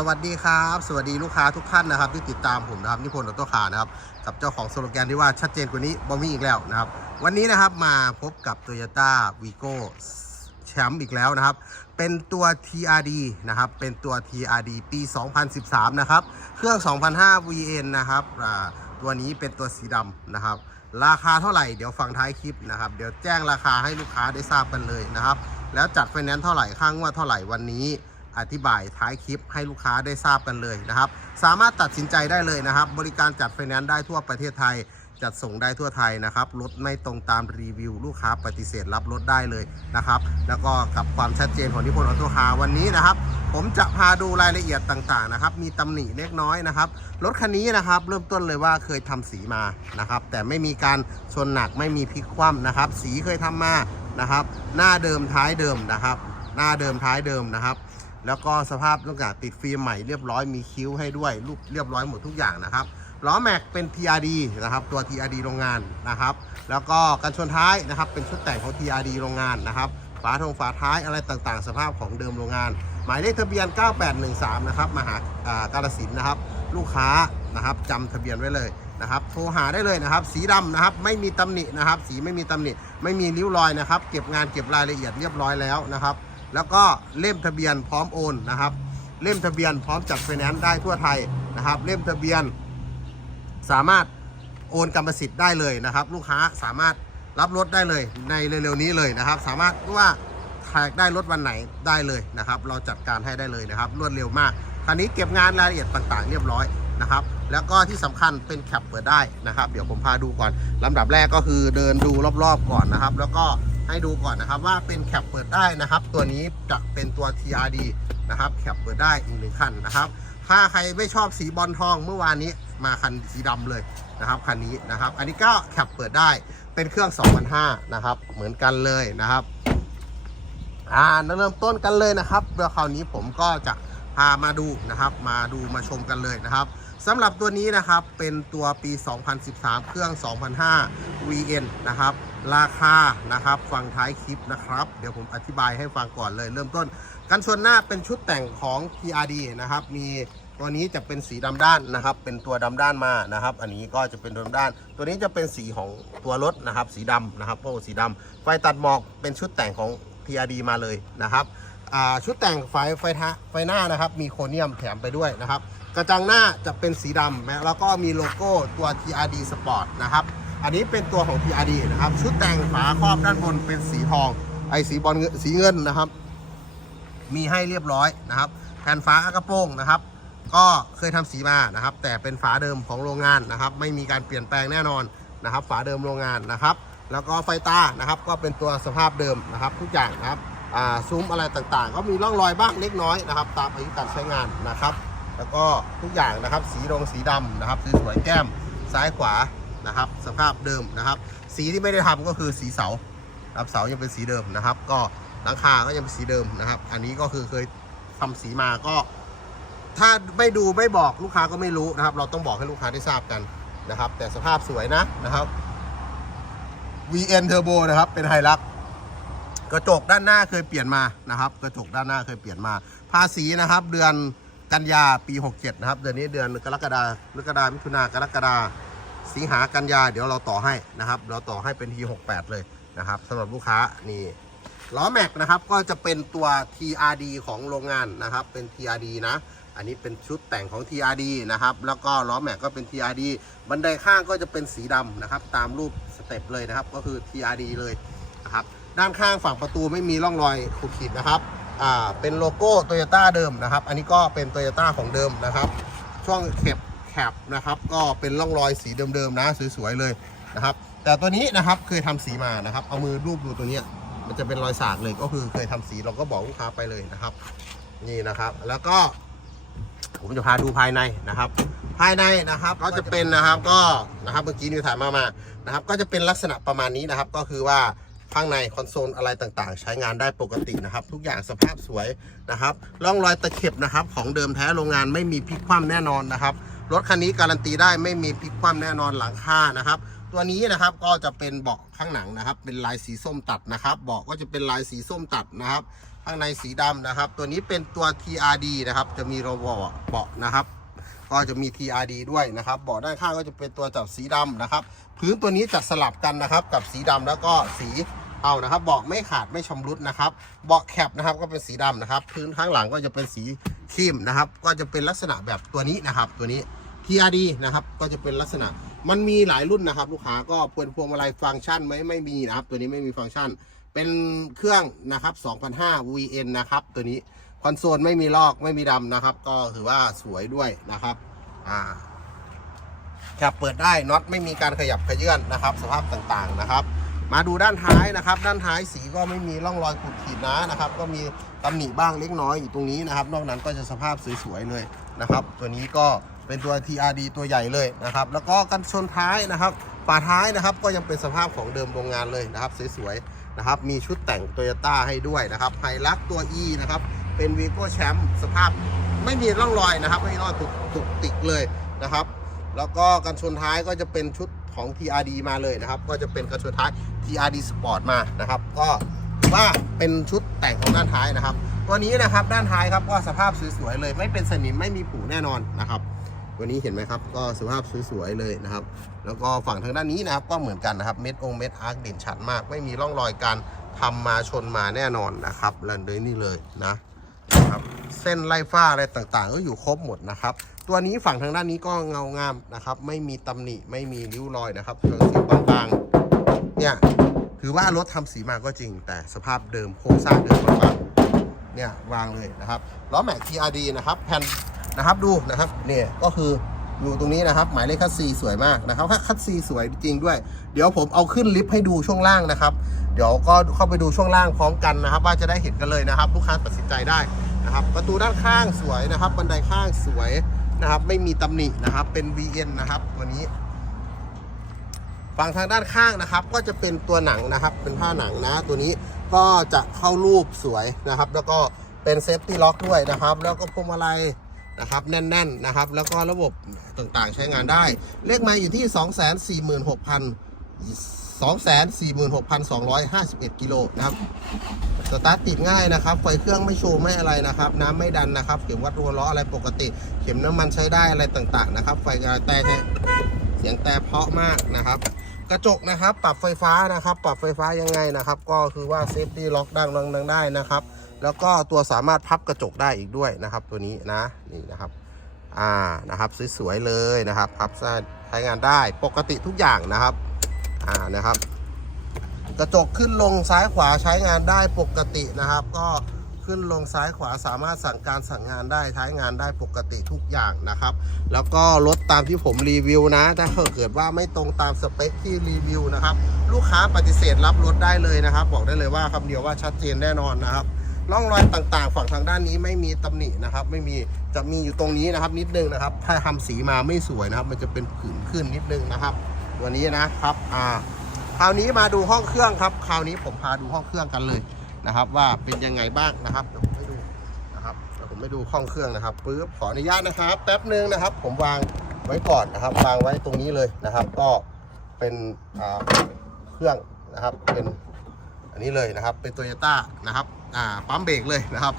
สวัสดีครับ สวัสดีลูกค้าทุกท่านนะครับที่ติดตามผมนะครับนิพนธ์ออโต้คาร์นะครับกับเจ้าของสโลแกนที่ว่าชัดเจนกว่านี้บอมี่อีกแล้วนะครับ วันนี้นะครับมาพบกับ Toyota Vigo แชมป์อีกแล้วนะครับ เป็นตัว TRD นะครับ เป็นตัว TRD ปี 2013 นะครับ เครื่อง 2005 VN นะครับตัวนี้เป็นตัวสีดำนะครับ ราคาเท่าไหร่เดี๋ยวฟังท้ายคลิปนะครับ เดี๋ยวแจ้งราคาให้ลูกค้าได้ทราบกันเลยนะครับ แล้วจัดไฟแนนซ์เท่าไหร่ค่างวดเท่าไหร่วันนี้ อธิบายท้ายคลิปให้ลูกค้าได้ทราบกันเลยนะครับ สามารถตัดสินใจได้เลยนะครับ บริการจัดไฟแนนซ์ได้ทั่วประเทศไทย จัดส่งได้ทั่วไทยนะครับรถไม่ตรงตามรีวิว ลูกค้าปฏิเสธรับรถได้เลยนะครับ แล้วก็กับความชัดเจนของนิพนธ์ออโต้คาวันนี้นะครับ ผมจะพาดูรายละเอียดต่างๆนะครับ มีตำหนิเล็กน้อยนะครับรถคันนี้นะครับเริ่มต้นเลยว่าเคยทำสีมานะครับ แต่ไม่มีการชนหนักไม่มีพลิกคว่ำนะครับ สีเคยทำมานะครับ หน้าเดิมท้ายเดิมนะครับ หน้าเดิมท้ายเดิมนะครับ แล้วก็สภาพทุกอย่างติดฟิล์มใหม่เรียบร้อยมีคิ้วให้ด้วยรูปเรียบร้อยหมดทุกอย่างนะครับล้อแม็กเป็น TRD นะครับตัว TRD โรงงานนะครับ แล้วก็กันชนท้ายนะครับเป็นชุดแต่งของ TRD โรงงานนะครับฝาทงฝาท้ายอะไรต่างๆ สภาพของเดิมโรงงาน หมายเลขทะเบียน 9813 นะครับมหาอ่ากาลสินธุ์นะครับ ลูกค้านะครับจำทะเบียนไว้เลยนะครับ โทรหาได้เลยนะครับ สีดำนะครับไม่มีตำหนินะครับ สีไม่มีตำหนิ ไม่มีริ้วรอยนะครับ เก็บงานเก็บรายละเอียดเรียบร้อยแล้วนะครับ แล้วก็เล่มทะเบียนพร้อมโอนนะครับ เล่มทะเบียนพร้อมจัดไฟแนนซ์ได้ทั่วไทยนะครับ เล่มทะเบียนสามารถโอนกรรมสิทธิ์ได้เลยนะครับ ลูกค้าสามารถรับรถได้เลยในเร็วๆนี้เลยนะครับ สามารถว่าแทกได้รถวันไหนได้เลยนะครับ เราจัดการให้ได้เลยนะครับ รวดเร็วมากคันนี้เก็บงานรายละเอียดต่างๆ เรียบร้อยนะครับ แล้วก็ที่สำคัญเป็นแคปเปิดได้นะครับ เดี๋ยวผมพาดูก่อนลำดับแรกก็คือเดินดูรอบๆก่อนนะครับ แล้วก็ ให้ดูก่อนนะครับว่าเป็นแคปเปิดได้นะครับ ตัวนี้จะเป็นตัว TRD นะครับแคปเปิดได้อีกหนึ่งคันนะครับ ถ้าใครไม่ชอบสีบอลทองเมื่อวานนี้มาคันสีดำเลยนะครับคันนี้นะครับ อันนี้ก็แคปเปิดได้เป็นเครื่อง2005นะครับ เหมือนกันเลยนะครับอ่าเริ่มต้นกันเลยนะครับเดี๋ยวคราวนี้ผมก็จะพามาดูนะครับ มาดูมาชมกันเลยนะครับ สำหรับตัวนี้นะครับเป็นตัวปี 2013 เครื่อง 2005 VN นะครับ ราคานะครับฟังท้ายคลิปนะครับ เดี๋ยวผมอธิบายให้ฟังก่อนเลย เริ่มต้น กันชนหน้าเป็นชุดแต่งของ TRD นะครับ มีตัวนี้จะเป็นสีดำด้านนะครับ เป็นตัวดำด้านมานะครับ อันนี้ก็จะเป็นดำด้าน ตัวนี้จะเป็นสีของตัวรถนะครับ สีดำนะครับโอ้สีดำไฟตัดหมอกเป็นชุดแต่งของ TRD มาเลยนะครับชุดแต่งไฟไฟท้าไฟหน้านะครับ มีโครเนียมแถมไปด้วยนะครับ กระจังหน้าจะเป็นสีดำนะแล้วก็มีโลโก้ตัว TRD Sport นะครับ อันนี้เป็นตัวของ TRD นะครับ ชุดแต่งฝาครอบด้านบนเป็นสีทอง ไอสีบอลสีเงินนะครับ มีให้เรียบร้อยนะครับแผ่นฝากระโปรงนะครับ ก็เคยทำสีมานะครับ แต่เป็นฝาเดิมของโรงงานนะครับ ไม่มีการเปลี่ยนแปลงแน่นอนนะครับ ฝาเดิมโรงงานนะครับ แล้วก็ไฟตานะครับ ก็เป็นตัวสภาพเดิมนะครับ ทุกอย่างนะครับซุ้มอะไรต่างๆ ก็มีร่องรอยบ้างเล็กน้อยนะครับ ตามอายุการใช้งานนะครับ แล้วก็ทุกอย่างนะครับ สีดงสีดำนะครับสวยๆแก้มซ้ายขวานะครับ สภาพเดิมนะครับ สีที่ไม่ได้ทำก็คือสีเสาครับเสายังเป็นสีเดิมนะครับ ก็หลังคาก็ยังเป็นสีเดิมนะครับ อันนี้ก็คือเคยทำสีมาก็ ถ้าไม่ดูไม่บอกลูกค้าก็ไม่รู้นะครับ เราต้องบอกให้ลูกค้าได้ทราบกันนะครับ แต่สภาพสวยนะนะครับ VN Turbo นะครับเป็นไฮรักกระจกด้านหน้าเคยเปลี่ยนมานะครับ กระจกด้านหน้าเคยเปลี่ยนมา ภาษีนะครับ เดือน กันยาปี 67 นะครับ เดือนนี้เดือนกรกฎาคมกรกฎาคมิถุนากรกฎาสิงหากันยาเดี๋ยวเราต่อให้นะครับ เราต่อให้เป็นที68 เลยนะครับสำหรับลูกค้านี่ล้อแม็กนะครับก็จะเป็นตัว TRD ของโรงงานนะครับ เป็น TRD นะ อันนี้เป็นชุดแต่งของ TRD นะครับ แล้วก็ล้อแม็กก็เป็น TRD บันไดข้างก็จะเป็นสีดำนะครับ ตามรูปสเต็ปเลยนะครับ ก็คือ TRD เลยนะครับ ด้านข้างฝั่งประตูไม่มีร่องรอยขูดขีดนะครับ อ่าเป็นโลโก้โตโยต้าเดิมนะครับ อันนี้ก็เป็นโตโยต้าของเดิมนะครับ ช่วงเข็บแคปนะครับ ก็เป็นร่องรอยสีเดิมๆนะสวยๆเลยนะครับ แต่ตัวนี้นะครับเคยทำสีมานะครับ เอามือรูปดูตัวเนี้ยมันจะเป็นรอยสากเลยก็คือเคยทำสีเราก็บอกลูกค้าไปเลยนะครับ นี่นะครับ แล้วก็ ผมจะพาดูภายในนะครับ ภายในนะครับก็จะเป็นนะครับก็นะครับเมื่อกี้นิวถ่ายมามานะครับ ก็จะเป็นลักษณะประมาณนี้นะครับ ก็คือว่า ข้างในคอนโซลอะไรต่างๆ ใช้งานได้ปกตินะครับ ทุกอย่างสภาพสวยนะครับร่องรอยตะเข็บนะครับ ของเดิมแท้โรงงานไม่มีพลิกคว่ำแน่นอนนะครับรถคันนี้การันตีได้ไม่มีพลิกคว่ำแน่นอนหลังคานะครับตัวนี้นะครับก็จะเป็นเบาะข้างหนังนะครับ เป็นลายสีส้มตัดนะครับเบาะก็จะเป็นลายสีส้มตัดนะครับ ข้างในสีดำนะครับ ตัวนี้เป็นตัว TRD นะครับ จะมีระบบเบาะนะครับ ก็จะมี TRD ด้วยนะครับเบาะด้านข้างก็จะเป็นตัวจับสีดำนะครับ พื้นตัวนี้จะสลับกันนะครับกับสีดำแล้วก็สีเอานะครับเบาะไม่ขาดไม่ชำรุดนะครับเบาะแคปนะครับก็เป็นสีดำนะครับ พื้นข้างหลังก็จะเป็นสีครีมนะครับ ก็จะเป็นลักษณะแบบตัวนี้นะครับตัวนี้ TRD นะครับก็จะเป็นลักษณะมันมีหลายรุ่นนะครับ ลูกค้าก็เป็นพวงมาลัยฟังก์ชันไหมไม่มีนะครับ ตัวนี้ไม่มีฟังก์ชัน เป็นเครื่องนะครับ2005 VN นะครับตัวนี้ คอนโซลไม่มีลอกไม่มีดำนะครับ ก็ถือว่าสวยด้วยนะครับอ่าแคปเปิดได้น็อตไม่มีการขยับขยื่นนะครับ สภาพต่างๆนะครับ มาดูด้านท้ายนะครับ ด้านท้ายสีก็ไม่มีร่องรอยขูดขีดนะนะครับ ก็มีตำหนิบ้างเล็กน้อยอยู่ตรงนี้นะครับ นอกนั้นก็จะสภาพสวยๆเลยนะครับ ตัวนี้ก็เป็นตัว TRD ตัวใหญ่เลยนะครับ แล้วก็กันชนท้ายนะครับฝาท้ายนะครับก็ยังเป็นสภาพของเดิมโรงงานเลยนะครับสวยๆนะครับ มีชุดแต่งโตโยต้าให้ด้วยนะครับไฮลักตัว E นะครับ เป็นวีโก้แชมป์สภาพไม่มีร่องรอยนะครับ ไม่มีร่อยตุกตุกติกเลยนะครับ แล้วก็กันชนท้ายก็จะเป็นชุดของ TRD มาเลยนะครับ ก็จะเป็นกันชนท้าย TRD Sport มานะครับ ก็ถือว่าเป็นชุดแต่งของด้านท้ายนะครับ ตัวนี้นะครับด้านท้ายครับก็สภาพสวยๆเลย ไม่เป็นสนิมไม่มีผุแน่นอนนะครับตัวนี้เห็นไหมครับก็สภาพสวยๆเลยนะครับ แล้วก็ฝั่งทางด้านนี้นะครับก็เหมือนกันนะครับเม็ดองเม็ดอาร์คเด่นชัดมาก ไม่มีร่องรอยการทำมาชนมาแน่นอนนะครับแล้วเลยนี่เลยนะ นะครับเส้นไล่ฟ้าอะไรต่างๆ ก็อยู่ครบหมดนะครับ ตัวนี้ฝั่งทางด้านนี้ก็เงางามนะครับ ไม่มีตำหนิไม่มีริ้วรอยนะครับเครื่องสีบางๆเนี่ยถือว่ารถทำสีมาก็จริง แต่สภาพเดิมโครงสร้างเดิมบางๆเนี่ยวางเลยนะครับล้อแม็ก TRD นะครับแผ่นนะครับดูนะครับเนี่ยก็คืออยู่ตรงนี้นะครับ หมายเลขคัสซีสวยมากนะครับคัสซีสวยจริงด้วย เดี๋ยวผมเอาขึ้นลิฟต์ให้ดูช่วงล่างนะครับ เดี๋ยวก็เข้าไปดูช่วงล่างพร้อมกันนะครับ ว่าจะได้เห็นกันเลยนะครับลูกค้าตัดสินใจได้นะครับ ประตูด้านข้างสวยนะครับ บันไดข้างสวยนะครับ ไม่มีตำหนินะครับ เป็น VN นะครับตัวนี้ฝั่งทางด้านข้างนะครับ ก็จะเป็นตัวหนังนะครับ เป็นผ้าหนังนะ ตัวนี้ก็จะเข้ารูปสวยนะครับ แล้วก็เป็นเซฟตี้ล็อกด้วยนะครับ แล้วก็พวงมาลัยนะครับแน่นๆนะครับ แล้วก็ระบบต่างๆใช้งานได้ เลขไมาอยู่ที่ 246,000 246,251 กิโลนะครับสตาร์ทติดง่ายนะครับไฟเครื่องไม่โชว์ไม่อะไรนะครับ น้ำไม่ดันนะครับ เข็มวัดรัวล้ออะไรปกติ เข็มน้ำมันใช้ได้อะไรต่างๆนะครับ ไฟกระแตเนี่ยเสียงแต่เพาะมากนะครับ กระจกนะครับ ปรับไฟฟ้านะครับ ปรับไฟฟ้ายังไงนะครับ ก็คือว่าเซฟตี้ล็อกดังดังดังได้นะครับ แล้วก็ตัวสามารถพับกระจกได้อีกด้วยนะครับ ตัวนี้นะนี่นะครับอ่านะครับสวยๆเลยนะครับพับใช้งานได้ปกติทุกอย่างนะครับ อ่านะครับ กระจกขึ้นลงซ้ายขวาใช้งานได้ปกตินะครับ ก็ขึ้นลงซ้ายขวาสามารถสั่งการสั่งงานได้ใช้งานได้ปกติทุกอย่างนะครับ แล้วก็รถตามที่ผมรีวิวนะ ถ้าเกิดว่าไม่ตรงตามสเปคที่รีวิวนะครับ ลูกค้าปฏิเสธรับรถได้เลยนะครับ บอกได้เลยว่าคำเดียวว่าชัดเจนแน่นอนนะครับร่องรอยต่างๆ ฝั่งทางด้านนี้ไม่มีตำหนินะครับ ไม่มีจะมีอยู่ตรงนี้นะครับนิดนึงนะครับ ถ้าทำสีมาไม่สวยนะครับ มันจะเป็นผื่นขึ้นนิดนึงนะครับ ตัวนี้นะครับอ่าคราวนี้มาดูห้องเครื่องครับ คราวนี้ผมพาดูห้องเครื่องกันเลยนะครับ ว่าเป็นยังไงบ้างนะครับเดี๋ยวผมให้ดูนะครับเดี๋ยวผมให้ดูห้องเครื่องนะครับปึ๊บขออนุญาตนะครับ แป๊บหนึ่งนะครับ ผมวางไว้ก่อนนะครับ วางไว้ตรงนี้เลยนะครับ ก็เป็นอ่าเครื่องนะครับเป็นอันนี้เลยนะครับ เป็นโตโยต้านะครับอ่าปั๊มเบรกเลยนะครับ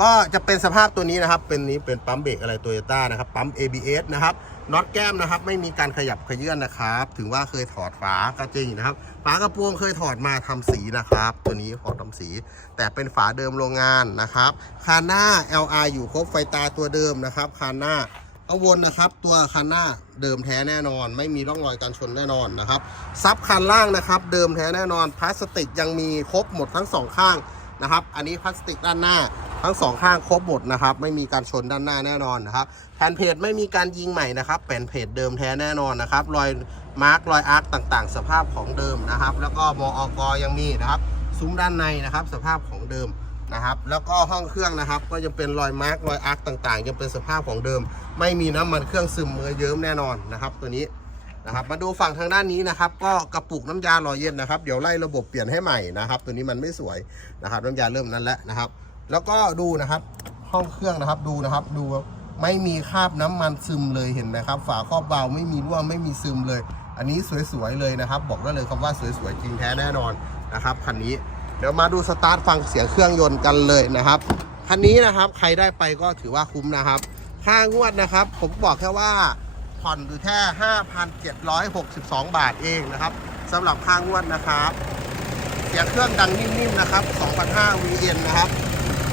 ก็จะเป็นสภาพตัวนี้นะครับ เป็นนี้เป็นปั๊มเบรกอะไรโตโยต้านะครับปั๊ม ABS นะครับ น็อตแก้มนะครับ ไม่มีการขยับขยื่นนะครับ ถึงว่าเคยถอดฝาก็จริงนะครับ ฝากระโปรงเคยถอดมาทำสีนะครับ ตัวนี้ถอดทำสี แต่เป็นฝาเดิมโรงงานนะครับคานหน้า LR อยู่ครบไฟตาตัวเดิมนะครับคานหน้าเอาวนนะครับ ตัวคันหน้าเดิมแท้แน่นอน ไม่มีร่องรอยการชนแน่นอนนะครับซับคันล่างนะครับ เดิมแท้แน่นอนพลาสติกยังมีครบหมดทั้งสองข้างนะครับ อันนี้พลาสติกด้านหน้า ทั้งสองข้างครบหมดนะครับ ไม่มีการชนด้านหน้าแน่นอนนะครับแผ่นเพจไม่มีการยิงใหม่นะครับแผ่นเพจเดิมแท้แน่นอนนะครับ รอยมาร์กรอยอาร์คต่างๆ สภาพของเดิมนะครับ แล้วก็มออกยังมีนะครับซุ้มด้านในนะครับ สภาพของเดิมนะครับ แล้วก็ห้องเครื่องนะครับ ก็ยังเป็นรอยมาร์กรอยอาร์คต่างๆ ยังเป็นสภาพของเดิม ไม่มีน้ำมันเครื่องซึมเมือเยิ้มแน่นอนนะครับ ตัวนี้นะครับมาดูฝั่งทางด้านนี้นะครับ ก็กระปุกน้ำยาหล่อเย็นนะครับ เดี๋ยวไล่ระบบเปลี่ยนให้ใหม่นะครับ ตัวนี้มันไม่สวยนะครับ น้ำยาเริ่มนั้นแล้วนะครับ แล้วก็ดูนะครับห้องเครื่องนะครับดูนะครับดูไม่มีคราบน้ำมันซึมเลยเห็นไหมครับ ฝาครอบเบาไม่มีรั่วไม่มีซึมเลย อันนี้สวยๆเลยนะครับ บอกได้เลยครับว่าสวยๆจริงแท้แน่นอนนะครับคันนี้เดี๋ยวมาดูสตาร์ทฟังเสียงเครื่องยนต์กันเลยนะครับคันนี้นะครับใครได้ไปก็ถือว่าคุ้มนะครับค่างวดนะครับ ผมบอกแค่ว่าผ่อนอยู่แค่ 5,762 บาทเองนะครับสำหรับค่างวดนะครับ เสียงเครื่องดังนิ่มๆนะครับ2,500 VN นะครับ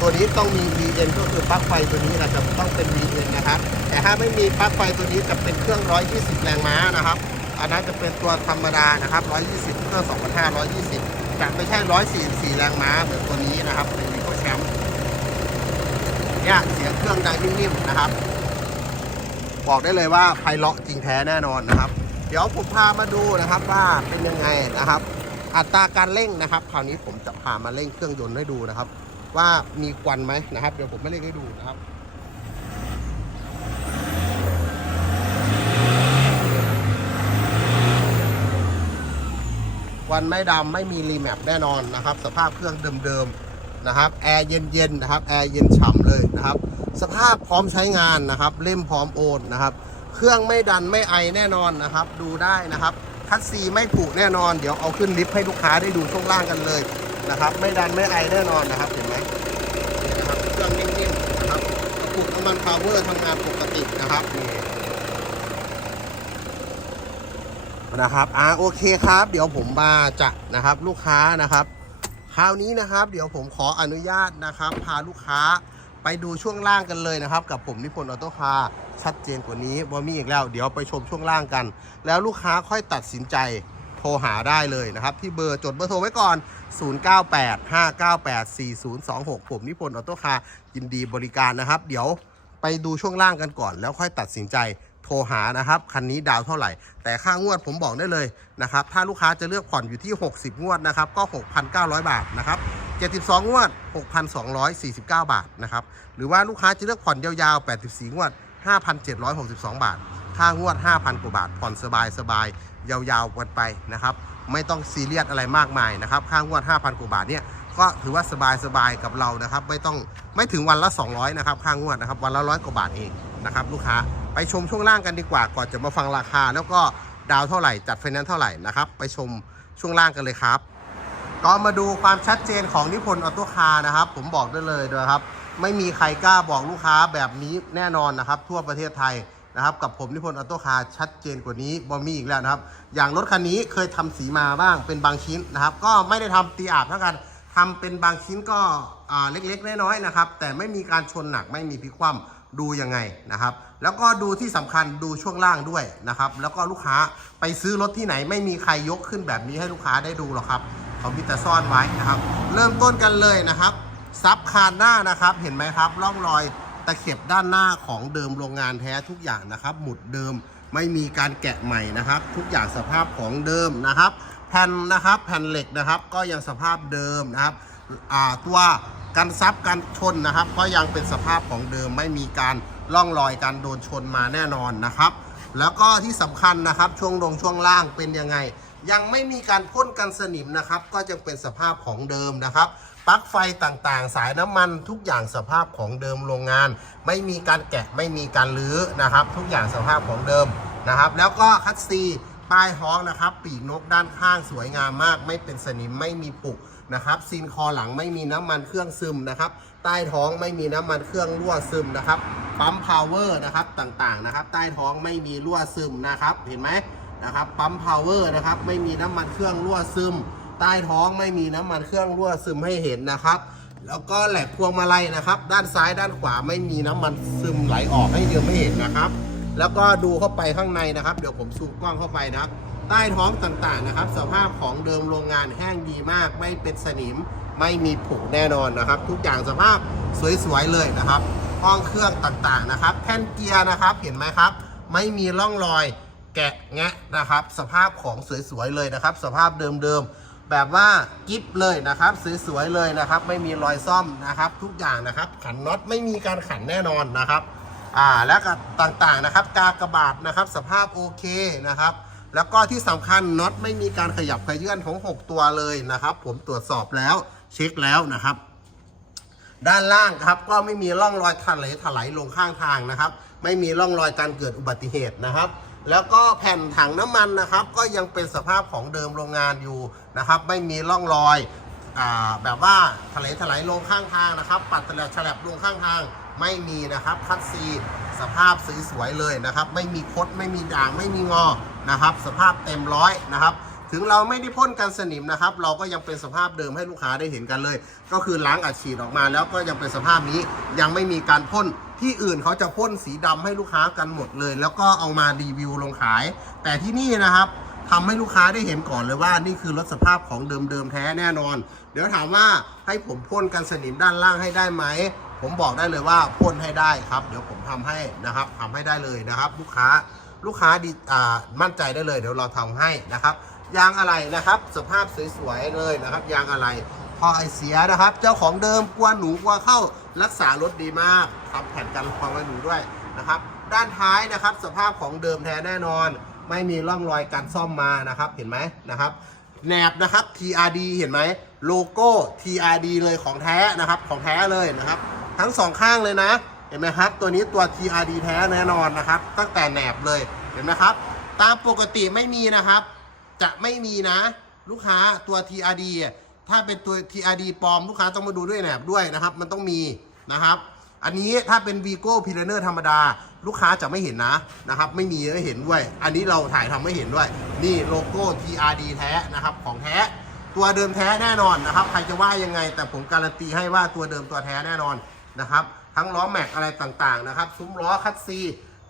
ตัวนี้ต้องมี VN ก็คือปลั๊กไฟตัวนี้นะจะต้องเป็น VN นะครับ แต่ถ้าไม่มีปลั๊กไฟตัวนี้จะเป็นเครื่อง 120 แรงม้านะครับ อันนั้นจะเป็นตัวธรรมดานะครับ 120 เครื่อง 2,500จะไม่ใช่ 144 แรงม้าเหมือนตัวนี้นะครับ เป็นวีโกแชมป์เนี่ยเสียงเครื่องดังนิ่มๆนะครับ บอกได้เลยว่าไพเราะจริงแท้แน่นอนนะครับ เดี๋ยวผมพามาดูนะครับว่าเป็นยังไงนะครับ อัตราการเร่งนะครับ คราวนี้ผมจะพามาเร่งเครื่องยนต์ให้ดูนะครับ ว่ามีควันไหมนะครับ เดี๋ยวผมไม่เร่งให้ดูนะครับควันไม่ดำไม่มีรีแมปแน่นอนนะครับ สภาพเครื่องเดิมๆนะครับแอร์เย็นๆนะครับแอร์เย็นฉ่ำเลยนะครับ สภาพพร้อมใช้งานนะครับเล่มพร้อมโอนนะครับ เครื่องไม่ดันไม่ไอแน่นอนนะครับ ดูได้นะครับคัดซีไม่ผุแน่นอน เดี๋ยวเอาขึ้นลิฟต์ให้ลูกค้าได้ดูช่วงล่างกันเลย นะครับ ไม่ดันไม่ไอแน่นอนนะครับเห็นไหมนะครับเครื่องนิ่มๆนะครับกระปุกน้ำมันพาวเวอร์ทำงานปกตินะครับนี่นะครับอ่าโอเคครับ เดี๋ยวผมมาจะนะครับลูกค้านะครับ คราวนี้นะครับ เดี๋ยวผมขออนุญาตนะครับ พาลูกค้าไปดูช่วงล่างกันเลยนะครับ กับผมนิพนธ์ออโต้คาร์ชัดเจนกว่านี้บอมีอีกแล้ว เดี๋ยวไปชมช่วงล่างกัน แล้วลูกค้าค่อยตัดสินใจ โทรหาได้เลยนะครับ ที่เบอร์จดเบอร์โทรไว้ก่อน 0985984026 ผมนิพนธ์ออโต้คาร์ยินดีบริการนะครับ เดี๋ยวไปดูช่วงล่างกันก่อน แล้วค่อยตัดสินใจโทรหานะครับ คันนี้ดาวเท่าไหร่ แต่ค่างวดผมบอกได้เลยนะครับ ถ้าลูกค้าจะเลือกผ่อนอยู่ที่ 60 งวดนะครับ ก็ 6,900 บาทนะครับ72 งวด 6,249 บาทนะครับ หรือว่าลูกค้าจะเลือกผ่อนยาวๆ 84 งวด 5,762 บาท ค่างวด 5,000 กว่าบาท ผ่อนสบายสบาย ยาวๆกันไปนะครับ ไม่ต้องซีเรียสอะไรมากมายนะครับ ค่างวด 5,000 กว่าบาทเนี่ยก็ถือว่าสบายๆกับเรานะครับ ไม่ต้องไม่ถึงวันละ 200 นะครับ ค่างวดนะครับ วันละร้อยกว่าบาทเองนะครับ ลูกค้าไปชมช่วงล่างกันดีกว่า ก่อนจะมาฟังราคา แล้วก็ดาวเท่าไหร่จัดไฟแนนซ์เท่าไหร่นะครับ ไปชมช่วงล่างกันเลยครับ ก็มาดูความชัดเจนของนิพนธ์ออโต้คาร์นะครับ ผมบอกได้เลยนะครับ ไม่มีใครกล้าบอกลูกค้าแบบนี้แน่นอนนะครับ ทั่วประเทศไทย นะครับกับผมนิพนธ์ออโตคาร์ชัดเจนกว่านี้บอมีอีกแล้วนะครับ อย่างรถคันนี้เคยทำสีมาบ้างเป็นบางชิ้นนะครับ ก็ไม่ได้ทำตีอาบเท่ากันทำเป็นบางชิ้นก็อ่าเล็กๆน้อยๆนะครับ แต่ไม่มีการชนหนักไม่มีพิคว่ำดูยังไงนะครับ แล้วก็ดูที่สำคัญดูช่วงล่างด้วยนะครับ แล้วก็ลูกค้าไปซื้อรถที่ไหน ไม่มีใครยกขึ้นแบบนี้ให้ลูกค้าได้ดูหรอกครับเขามีแต่ซ่อนไว้นะครับ เริ่มต้นกันเลยนะครับซับคานหน้านะครับ เห็นไหมครับร่องรอย ตะเข็บด้านหน้าของเดิมโรงงานแท้ทุกอย่างนะครับ หมุดเดิมไม่มีการแกะใหม่นะครับ ทุกอย่างสภาพของเดิมนะครับ แผ่นนะครับแผ่นเหล็กนะครับ ก็ยังสภาพเดิมนะครับอ่าตัวกันซับกันชนนะครับ ก็ยังเป็นสภาพของเดิมไม่มีการร่องรอยการโดนชนมาแน่นอนนะครับ แล้วก็ที่สำคัญนะครับช่วงลงช่วงล่างเป็นยังไง ยังไม่มีการพ่นกันสนิมนะครับ ก็จะเป็นสภาพของเดิมนะครับ ปลั๊กไฟต่างๆ สายน้ำมันทุกอย่างสภาพของเดิมโรงงาน ไม่มีการแกะไม่มีการลื้อนะครับ ทุกอย่างสภาพของเดิมนะครับ แล้วก็คัตซีป้ายท้องนะครับ ปีกนกด้านข้างสวยงามมาก ไม่เป็นสนิมไม่มีปุกนะครับซีนคอหลังไม่มีน้ำมันเครื่องซึมนะครับใต้ท้องไม่มีน้ำมันเครื่องรั่วซึมนะครับปั๊มพาวเวอร์นะครับต่างๆนะครับ ใต้ท้องไม่มีรั่วซึมนะครับ เห็นไหมนะครับปั๊มพาวเวอร์นะครับไม่มีน้ำมันเครื่องรั่วซึม ใต้ท้องไม่มีน้ำมันเครื่องรั่วซึมให้เห็นนะครับ แล้วก็แหลกพวงมาลัยนะครับ ด้านซ้ายด้านขวาไม่มีน้ำมันซึมไหลออกให้เดียวไม่เห็นนะครับ แล้วก็ดูเข้าไปข้างในนะครับ เดี๋ยวผมซูมกล้องเข้าไปนะครับใต้ท้องต่างๆนะครับ สภาพของเดิมโรงงานแห้งดีมาก ไม่เป็นสนิมไม่มีผุแน่นอนนะครับ ทุกอย่างสภาพสวยๆเลยนะครับห้องเครื่องต่างๆนะครับ แท่นเกียร์นะครับเห็นไหมครับ ไม่มีร่องรอยแกะแงะนะครับ สภาพของสวยๆเลยนะครับ สภาพเดิมๆ แบบว่ากิฟเลยนะครับสวยๆเลยนะครับ ไม่มีรอยซ่อมนะครับ ทุกอย่างนะครับ ขันน็อตไม่มีการขันแน่นอนนะครับอ่าแล้วก็ต่างๆนะครับ กากระบาดนะครับ สภาพโอเคนะครับ แล้วก็ที่สำคัญน็อตไม่มีการขยับขยื่นของ 6 ตัวเลยนะครับ ผมตรวจสอบแล้วเช็คแล้วนะครับ ด้านล่างครับก็ไม่มีร่องรอยถลายถลายลงข้างทางนะครับ ไม่มีร่องรอยการเกิดอุบัติเหตุนะครับ แล้วก็แผ่นถังน้ำมันนะครับ ก็ยังเป็นสภาพของเดิมโรงงานอยู่นะครับ ไม่มีร่องรอยอแบบว่าถลายถลายลงข้างทางนะครับ ปัดตะแลฉลับลงข้างทางไม่มีนะครับคัดซีสภาพสวยๆเลยนะครับ ไม่มีคดไม่มีด่างไม่มีงอนะครับ สภาพเต็มร้อยนะครับ ถึงเราไม่ได้พ่นกันสนิมนะครับ เราก็ยังเป็นสภาพเดิมให้ลูกค้าได้เห็นกันเลย ก็คือล้างอัดฉีดออกมาแล้วก็ยังเป็นสภาพนี้ยังไม่มีการพ่น ที่อื่นเขาจะพ่นสีดำให้ลูกค้ากันหมดเลย แล้วก็เอามารีวิวลงขาย แต่ที่นี่นะครับทำให้ลูกค้าได้เห็นก่อนเลยว่านี่คือรถสภาพของเดิมๆแท้แน่นอน เดี๋ยวถามว่าให้ผมพ่นกันสนิมด้านล่างให้ได้ไหมผมบอกได้เลยว่าพ่นให้ได้ครับ เดี๋ยวผมทำให้นะครับทำให้ได้เลยนะครับ ลูกค้าลูกค้าดีอ่ามั่นใจได้เลย เดี๋ยวเราทำให้นะครับ ยางอะไรนะครับ สภาพสวยๆเลยนะครับ ยางอะไรพอไอเสียนะครับ เจ้าของเดิมกลัวหนูกลัวเข้ารักษารถดีมาก ทำแผ่นกันความไว้หนูด้วยนะครับ ด้านท้ายนะครับ สภาพของเดิมแท้แน่นอน ไม่มีร่องรอยการซ่อมมานะครับ เห็นไหมนะครับแหนบนะครับ TRD เห็นไหมโลโก้ TRD เลยของแท้นะครับ ของแท้เลยนะครับ ทั้งสองข้างเลยนะเห็นไหมครับ ตัวนี้ตัว TRD แท้แน่นอนนะครับ ตั้งแต่แหนบเลยเห็นไหมครับ ตามปกติไม่มีนะครับ จะไม่มีนะ ลูกค้าตัว TRD ถ้าเป็นตัว TRD ปลอมลูกค้าต้องมาดูด้วยแหนบด้วยนะครับ มันต้องมีนะครับ อันนี้ถ้าเป็น Vigo p i l a n e r ธรรมดา ลูกค้าจะไม่เห็นนะนะครับ ไม่มีไม่เห็นด้วย อันนี้เราถ่ายทำไม่เห็นด้วย นี่โลโก้ TRD แท้นะครับของแท้ ตัวเดิมแท้แน่นอนนะครับ ใครจะว่ายังไง แต่ผมการันตีให้ว่าตัวเดิมตัวแท้แน่นอนนะครับ ทั้งล้อแม็กอะไรต่างๆนะครับ ซุ้มล้อคัดซี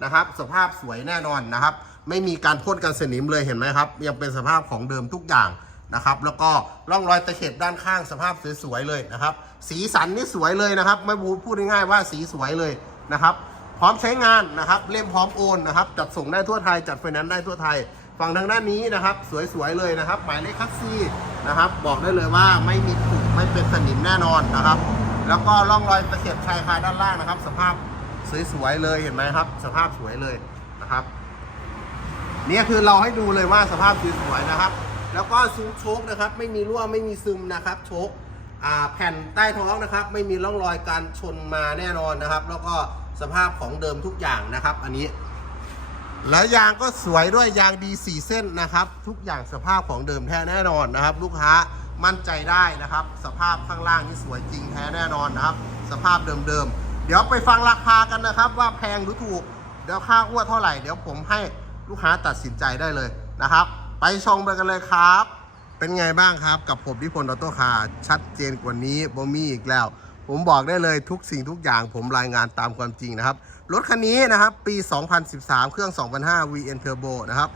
นะครับ สภาพสวยแน่นอนนะครับ ไม่มีการพ่นกันสนิมเลยเห็นไหมครับ ยังเป็นสภาพของเดิมทุกอย่าง นะครับ แล้วก็ร่องรอยตะเข็บด้านข้างสภาพสวยๆเลยนะครับ สีสันนี่สวยเลยนะครับ ไม่พูดง่ายๆว่าสีสวยเลยนะครับ พร้อมใช้งานนะครับ เล่มพร้อมโอนนะครับ จัดส่งได้ทั่วไทย จัดไฟแนนซ์ได้ทั่วไทย ฝั่งทางด้านนี้นะครับ สวยๆเลยนะครับ หมายเลขคัสซีนะครับ บอกได้เลยว่าไม่มีผุไม่เป็นสนิมแน่นอนนะครับ แล้วก็ร่องรอยตะเข็บชายคาด้านล่างนะครับ สภาพสวยๆเลยเห็นไหมครับ สภาพสวยเลยนะครับนี่คือเราให้ดูเลยว่าสภาพสวยๆนะครับ แล้วก็ซุ้มโชคนะครับ ไม่มีรั่วไม่มีซึมนะครับ โชคแผ่นใต้ท้องนะครับ ไม่มีร่องรอยการชนมาแน่นอนนะครับ แล้วก็สภาพของเดิมทุกอย่างนะครับ อันนี้ แล้วยางก็สวยด้วยยางดีสี่เส้นนะครับ ทุกอย่างสภาพของเดิมแท้แน่นอนนะครับ ลูกค้ามั่นใจได้นะครับ สภาพข้างล่างนี่สวยจริงแท้แน่นอนนะครับ สภาพเดิมๆเดี๋ยวไปฟังราคากันนะครับ ว่าแพงหรือถูกเดี๋ยวค่าอ้วเท่าไหร่เดี๋ยวผมให้ลูกค้าตัดสินใจได้เลยนะครับ ไปชมไปกันเลยครับ เป็นไงบ้างครับ กับผมที่พลออโต้คาชัดเจนกว่านี้บ่มีอีกแล้ว ผมบอกได้เลยทุกสิ่งทุกอย่างผมรายงานตามความจริงนะครับ รถคันนี้นะครับ ปี 2013 เครื่อง 2005 VN Turbo นะครับ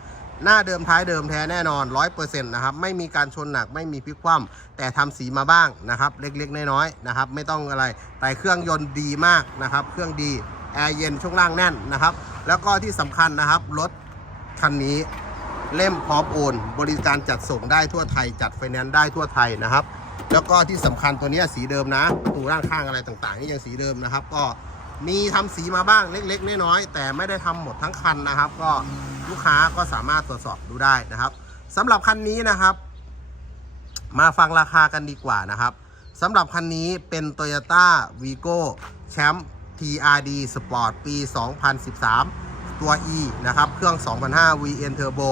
หน้าเดิมท้ายเดิมแท้แน่นอน 100%นะครับ ไม่มีการชนหนักไม่มีพลิกคว่ำแต่ทำสีมาบ้างนะครับ เล็กๆ น้อยๆนะครับ ไม่ต้องอะไรแต่เครื่องยนต์ดีมากนะครับ เครื่องดี แอร์เย็นช่วงล่างแน่นนะครับ แล้วก็ที่สำคัญนะครับ รถคันนี้ เล่มพร้อมโอน บริการจัดส่งได้ทั่วไทย จัดไฟแนนซ์ได้ทั่วไทยนะครับ แล้วก็ที่สำคัญตัวนี้สีเดิมนะประตูด้านข้างอะไรต่างๆ นี่ยังสีเดิมนะครับ ก็มีทำสีมาบ้างเล็กๆน้อยๆแต่ไม่ได้ทำหมดทั้งคันนะครับ ก็ลูกค้าก็สามารถตรวจสอบดูได้นะครับสำหรับคันนี้นะครับ มาฟังราคากันดีกว่านะครับสำหรับคันนี้เป็น Toyota Vigo Champ TRD Sport ปี 2013 ตัว E นะครับ เครื่อง 2005 VN Turbo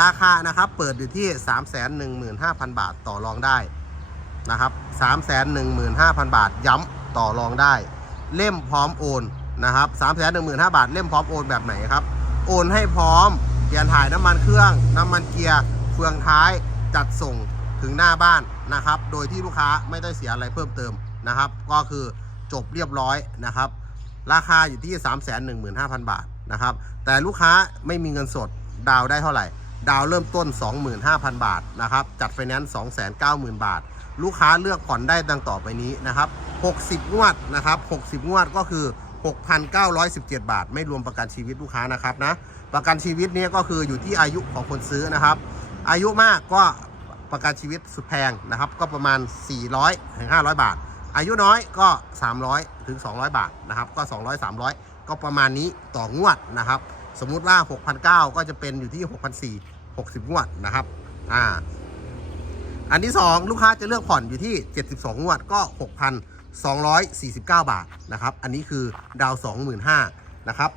ราคานะครับเปิดอยู่ที่ 315,000 บาทต่อรองได้นะครับ315,000 บาทย้ำต่อรองได้ เล่มพร้อมโอนนะครับ315,000บาทเล่มพร้อมโอนแบบไหนครับ โอนให้พร้อมเปลี่ยนถ่ายน้ำมันเครื่อง น้ำมันเกียร์เฟืองท้ายจัดส่งถึงหน้าบ้านนะครับ โดยที่ลูกค้าไม่ได้เสียอะไรเพิ่มเติมนะครับ ก็คือจบเรียบร้อยนะครับ ราคาอยู่ที่ 315,000 บาทนะครับ แต่ลูกค้าไม่มีเงินสดดาวได้เท่าไหร่ ดาวเริ่มต้น 25,000 บาทนะครับ จัดไฟแนนซ์290,000 บาท ลูกค้าเลือกผ่อนได้ดังต่อไปนี้นะครับ 60 งวดนะครับ 60 งวดก็คือ 6,917 บาท ไม่รวมประกันชีวิตลูกค้านะครับนะ ประกันชีวิตเนี้ก็คืออยู่ที่อายุของคนซื้อนะครับ อายุมากก็ประกันชีวิตสุดแพงนะครับ ก็ประมาณ 400ถึง500 บาท อายุน้อยก็ 300ถึง200 บาทนะครับ ก็ 200 300 ก็ประมาณนี้ต่องวดนะครับ สมมุติว่า 6,900 ก็จะเป็นอยู่ที่ 6,400 60 งวดนะครับ อ่า อันที่ 2 ลูกค้าจะเลือกผ่อนอยู่ที่ 72 งวดก็ 6,249 บาทนะครับ อันนี้คือดาว 25,000นะครับ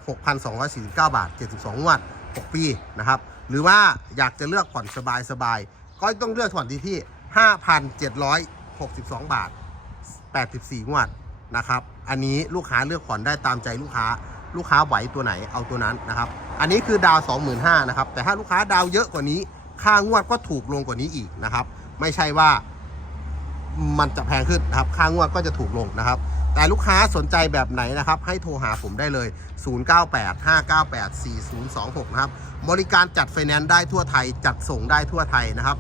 6,249 บาท 72 งวด 6 ปีนะครับ หรือว่าอยากจะเลือกผ่อนสบายๆก็ต้องเลือกผ่อนที่ที่ 5,762 บาท 84 งวดนะครับ อันนี้ลูกค้าเลือกผ่อนได้ตามใจลูกค้า ลูกค้าไหวตัวไหนเอาตัวนั้นนะครับ อันนี้คือดาว 25,000นะครับ แต่ถ้าลูกค้าดาวเยอะกว่านี้ ค่างวดก็ถูกลงกว่านี้อีกนะครับ ไม่ใช่ว่ามันจะแพงขึ้นนะครับ ค่างวดก็จะถูกลงนะครับ แต่ลูกค้าสนใจแบบไหนนะครับ ให้โทรหาผมได้เลย 0985984026 นะครับ บริการจัดไฟแนนซ์ได้ทั่วไทย จัดส่งได้ทั่วไทยนะครับ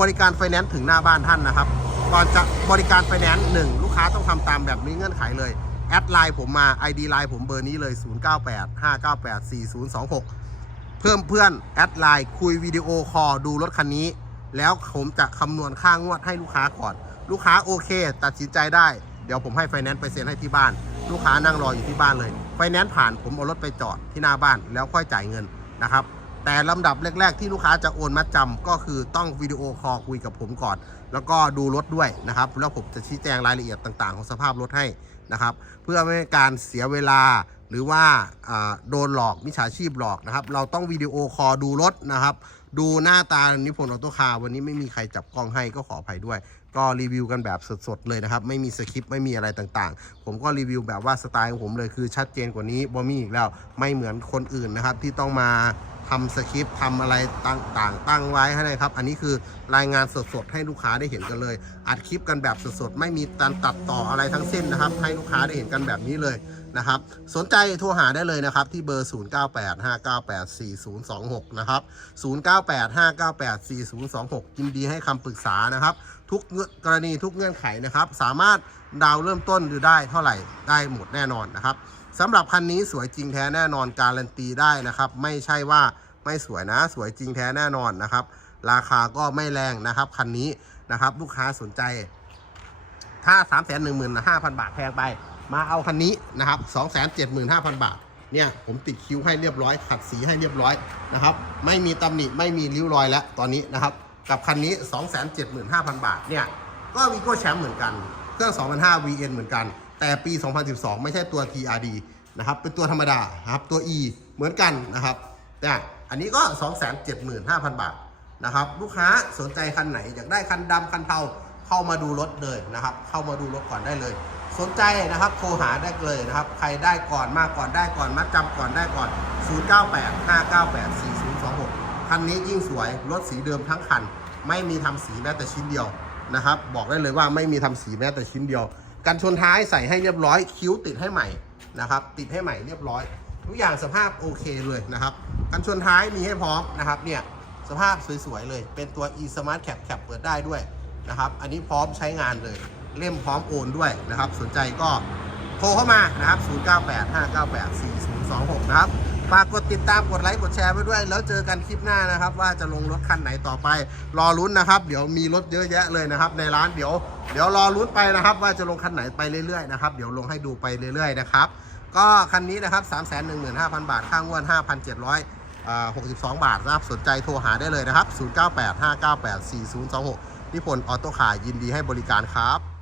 บริการไฟแนนซ์ถึงหน้าบ้านท่านนะครับ ก่อนจะบริการไฟแนนซ์หนึ่งลูกค้าต้องทำตามแบบนี้เงื่อนไขเลย ดไลน์ผมมา ID ไลน์ผมเบอร์นี้เลย 0985984026 เพิ่มเพื่อนแอดไลน์คุยวิดีโอคอลดูรถคันนี้ แล้วผมจะคำนวณค่างวดให้ลูกค้าก่อน ลูกค้าโอเค ตัดสินใจได้ เดี๋ยวผมให้ไฟแนนซ์ไปเซ็นให้ที่บ้าน ลูกค้านั่งรออยู่ที่บ้านเลย ไฟแนนซ์ผ่านผมเอารถไปจอดที่หน้าบ้านแล้วค่อยจ่ายเงินนะครับแต่ลำดับแรก ๆ ที่ลูกค้าจะโอนมัดจำก็คือต้องวิดีโอคอลคุยกับผมก่อน แล้วก็ดูรถด้วยนะครับ แล้วผมจะชี้แจงรายละเอียดต่าง ๆ ของสภาพรถให้ นะครับ เพื่อไม่ให้การเสียเวลาหรือว่าโดนหลอกมิจฉาชีพหลอกนะครับ เราต้องวิดีโอคอลดูรถนะครับ ดูหน้าตานิพนธ์ออโต้คาร์วันนี้ไม่มีใครจับกล้องให้ก็ขออภัยด้วย ก็รีวิวกันแบบสดๆเลยนะครับ ไม่มีสคริปต์ไม่มีอะไรต่างๆ ผมก็รีวิวแบบว่าสไตล์ของผมเลยคือชัดเจนกว่านี้บอมีอีกแล้วไม่เหมือนคนอื่นนะครับที่ต้องมาทำสคริปต์ทำอะไรต่างๆ ตั้งไว้ให้นะครับ อันนี้คือรายงานสดๆ ให้ลูกค้าได้เห็นกันเลย อัดคลิปกันแบบสดๆ ไม่มีการตัดต่ออะไรทั้งสิ้นนะครับ ให้ลูกค้าได้เห็นกันแบบนี้เลยนะครับ สนใจโทรหาได้เลยนะครับ ที่เบอร์ 0985984026 นะครับ 0985984026 ยินดีให้คำปรึกษานะครับ ทุกกรณีทุกเงื่อนไขนะครับ สามารถดาวเริ่มต้นดูได้เท่าไหร่ได้หมดแน่นอนนะครับสำหรับคันนี้สวยจริงแท้แน่นอนการันตีได้นะครับ ไม่ใช่ว่าไม่สวยนะ สวยจริงแท้แน่นอนนะครับ ราคาก็ไม่แรงนะครับคันนี้นะครับ ลูกค้าสนใจ ถ้า 3 1 5 0 0 0 บาทแพงไป มาเอาคันนี้นะครับ 275,000 บาทเนี่ยผมติดคิ้วให้เรียบร้อยขัดสีให้เรียบร้อยนะครับ ไม่มีตำหนิไม่มีริ้วรอยแล้วตอนนี้นะครับ กับคันนี้ 275,000 บาทเนี่ย ก็วีโก้แชมป์เหมือนกัน เครื่อง 2005 VN เหมือนกัน แต่ปี 2012 ไม่ใช่ตัว TRD นะครับ เป็นตัวธรรมดาครับ ตัว E เหมือนกันนะครับแต่อันนี้ก็ 275,000 บาทนะครับลูกค้าสนใจคันไหนอยากได้คันดำคันเทาเข้ามาดูรถเลยนะครับ เข้ามาดูรถก่อนได้เลย สนใจนะครับโทรหาได้เลยนะครับ ใครได้ก่อนมากก่อนได้ก่อนมัดจำก่อนได้ก่อน 098 598 4 คันนี้ยิ่งสวยรถสีเดิมทั้งคัน ไม่มีทำสีแม้แต่ชิ้นเดียวนะครับ บอกได้เลยว่าไม่มีทำสีแม้แต่ชิ้นเดียว กันชนท้ายใส่ให้เรียบร้อย คิ้วติดให้ใหม่นะครับ ติดให้ใหม่เรียบร้อย ทุกอย่างสภาพโอเคเลยนะครับ กันชนท้ายมีให้พร้อมนะครับ เนี่ยสภาพสวยๆเลย เป็นตัว e smart cap cap เปิดได้ด้วยนะครับ อันนี้พร้อมใช้งานเลย เล่มพร้อมโอนด้วยนะครับ สนใจก็โทรเข้ามานะครับ 0985984026 นะครับ ฝากกดติดตามกดไลค์กดแชร์ไว้ด้วย แล้วเจอกันคลิปหน้านะครับ ว่าจะลงรถคันไหนต่อไป รอลุ้นนะครับ เดี๋ยวมีรถเยอะแยะเลยนะครับ ในร้านเดี๋ยว เดี๋ยวรอลุ้นไปนะครับ ว่าจะลงคันไหนไปเรื่อยๆนะครับเดี๋ยวลงให้ดูไปเรื่อยๆนะครับก็คันนี้นะครับ315,000 บาท ค่างวด5,700 6 2 บาทนะครับสนใจโทรหาได้เลยนะครับ 0985984026นิพนธ์ออโต้คาร์ยินดีให้บริการครับ